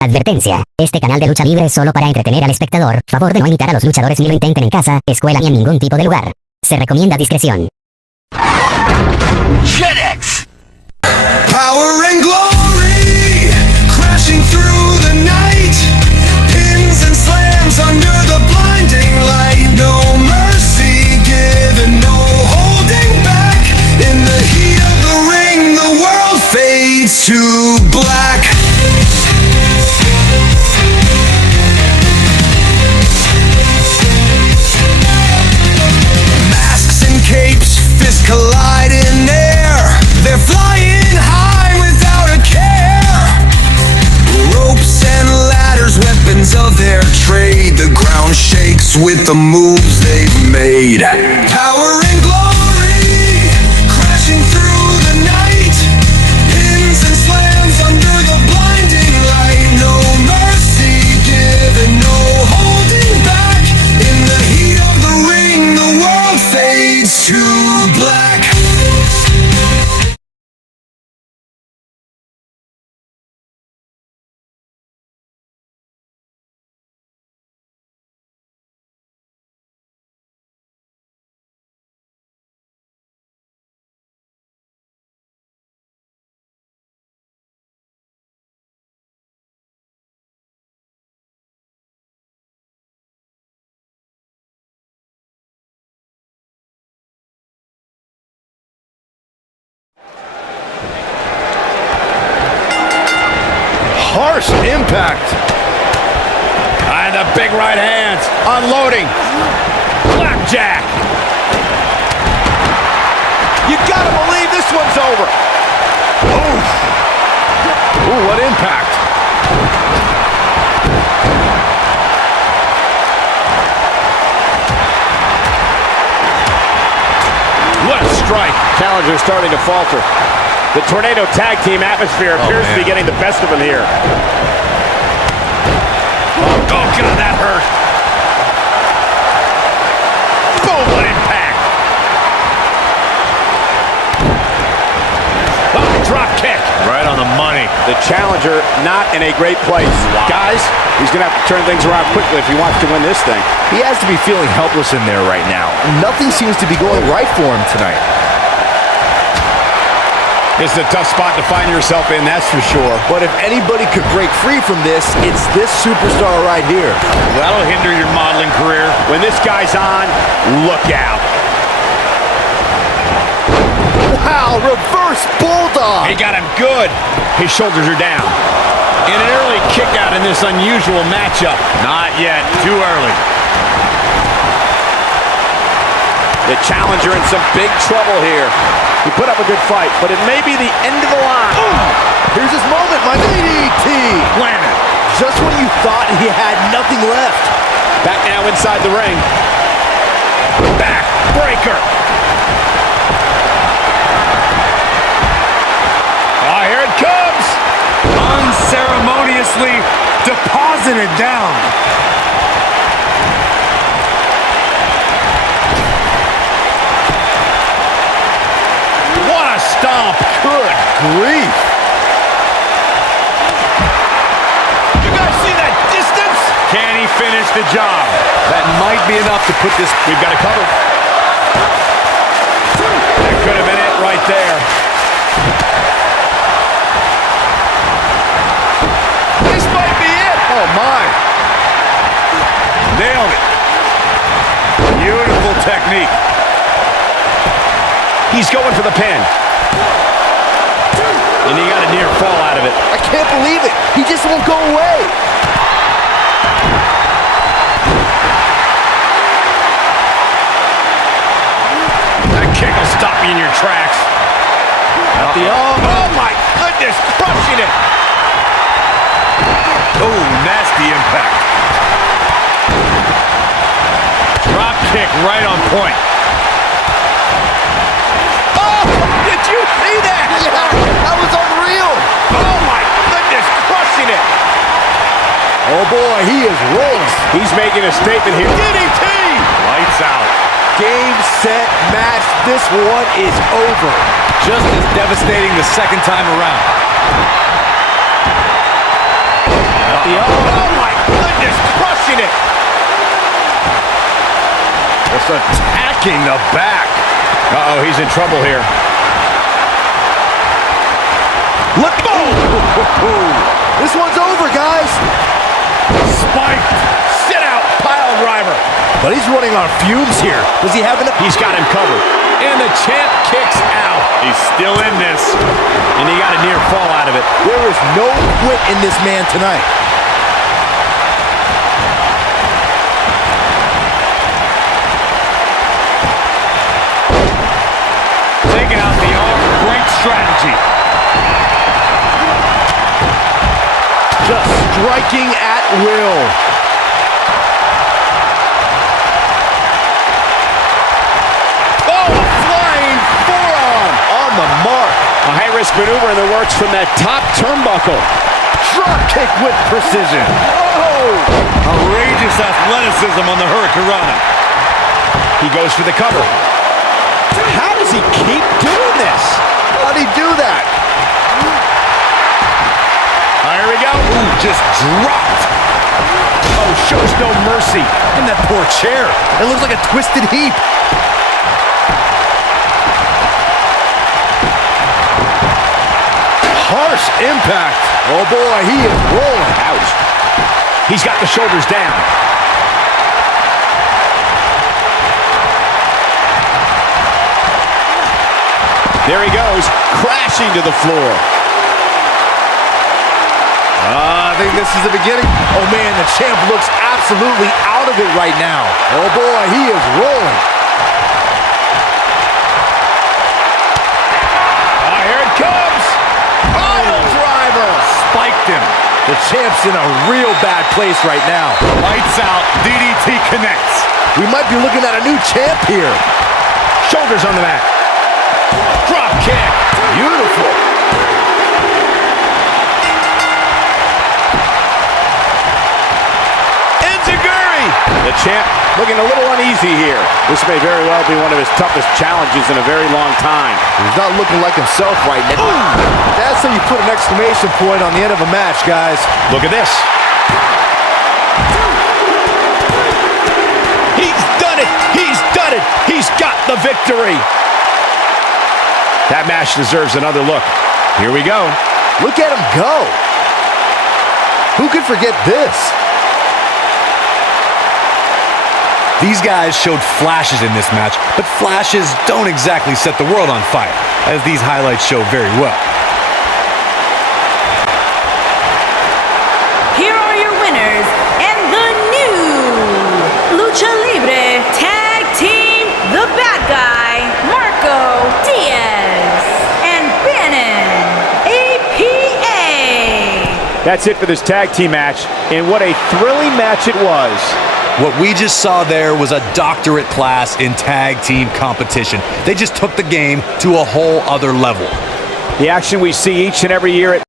Advertencia. Este canal de lucha libre es solo para entretener al espectador. Favor de no imitar a los luchadores ni lo intenten en casa, escuela ni en ningún tipo de lugar. Se recomienda discreción. JetX! Power and glory, crashing through the night. Pins and slams under the blinding light. No mercy given, no holding back. In the heat of the ring, the world fades to black. Masks and capes, fists collide in air. They're flying high without a care. Ropes and ladders, weapons of their trade. The ground shakes with the moves they've made. Power and glory, crashing through the night. Pins and slams under the blinding light. No mercy given, no holding back. In the heat of the ring, the world fades to black. Harsh impact. And the big right hands. Unloading. Blackjack. You gotta believe this one's over. Oof. Ooh, what impact. What a strike. Challenger starting to falter. The Tornado Tag Team atmosphere appears to be getting the best of him here. Oh, God, that hurt. Boom, what impact. Oh, drop kick. Right on the money. The Challenger not in a great place. Wow. Guys, he's going to have to turn things around quickly if he wants to win this thing. He has to be feeling helpless in there right now. Nothing seems to be going right for him tonight. It's a tough spot to find yourself in, that's for sure. But if anybody could break free from this, it's this superstar right here. That'll hinder your modeling career. When this guy's on, look out. Wow, reverse bulldog. He got him good. His shoulders are down. In an early kick out in this unusual matchup. Not yet, too early. The Challenger in some big trouble here. He put up a good fight, but it may be the end of the line. Ooh, here's his moment, my DDT. Landed. Just when you thought he had nothing left. Back now inside the ring. Back breaker. Oh, here it comes. Unceremoniously deposited down. Stomp. Good grief. You guys see that distance? Can he finish the job? That might be enough to put this. We've got it covered. That could have been it right there. This might be it. Oh, my. Nailed it. Beautiful technique. He's going for the pin. And he got a near fall out of it. I can't believe it. He just won't go away. That kick will stop you in your tracks. At the arm. Oh, my goodness. Crushing it. Oh, nasty impact. Drop kick right on point. Oh, did you see that? Yeah, that was unreal. Oh, my goodness, crushing it. Oh, boy, he is rolling. He's making a statement here. DDT! Lights out. Game, set, match. This one is over. Just as devastating the second time around. just attacking the back. Uh-oh, he's in trouble here. Look! Oh! This one's over, guys. Spiked. Sit out. Pile driver. But he's running on fumes here. Does he have enough? He's got him covered. And the champ kicks out. He's still in this. And he got a near fall out of it. There is no quit in this man tonight. Taking out the arm. Great strategy. Just striking at will. Oh, a flying forearm. On the mark. A high-risk maneuver in the works from that top turnbuckle. Drop kick with precision. Oh! Outrageous athleticism on the Hurricanrana. He goes for the cover. How does he keep doing this? How'd he do that? Here we go. Ooh, just dropped. Oh, shows no mercy. In that poor chair. It looks like a twisted heap. Harsh impact. Oh boy, he is rolling. Ouch. He's got the shoulders down. There he goes, crashing to the floor. I think this is the beginning. Oh man, the champ looks absolutely out of it right now. Oh boy, he is rolling. Here it comes. Pile driver. Spiked him. The champ's in a real bad place right now. Lights out. DDT connects. We might be looking at a new champ here. Shoulders on the mat. Drop kick. Beautiful. The champ looking a little uneasy here. This may very well be one of his toughest challenges in a very long time. He's not looking like himself right now. Ooh, that's how you put an exclamation point on the end of a match, guys. Look at this. He's done it. He's done it. He's got the victory. That match deserves another look. Here we go. Look at him go. Who could forget this? These guys showed flashes in this match, but flashes don't exactly set the world on fire, as these highlights show very well. Here are your winners and the new Lucha Libre Tag Team, the bad guy, Marco Diaz and Bannon, APA. That's it for this tag team match, and what a thrilling match it was. What we just saw there was a doctorate class in tag team competition. They just took the game to a whole other level. The action we see each and every year at